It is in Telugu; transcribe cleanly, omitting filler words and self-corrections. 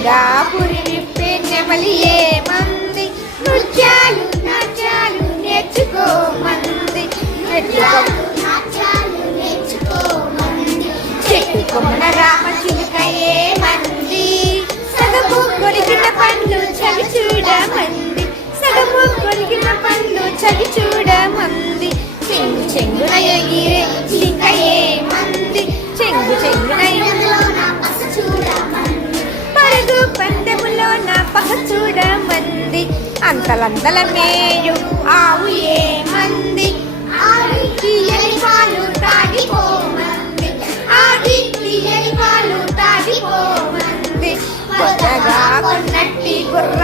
ముద్దుగా పురివిప్పే నెమలి ఏమంది, నృత్యాలు నాట్యాలు నేర్చుకోమంది, చెట్టు కొమ్మన రామ చిలుక ఏమంది, సగము కొరికిన పండ్లు చవి చూడమంది, సగము కొరికిన పండ్లు చవి చూడమంది, చెంగు చెంగున ఎగిరే చిలుక ఏమంది, చెంగు చెంగున పరుగు పందెములో నా పగ చూడమంది, అంతలందల మేయు ఆవు ఏమంది, ఆడి తీయని పాలు తాగిపోమంది, ఆడి తీయని పాలు తాగిపోమంది, కొత్తగా కొన్నట్టి గుర్ర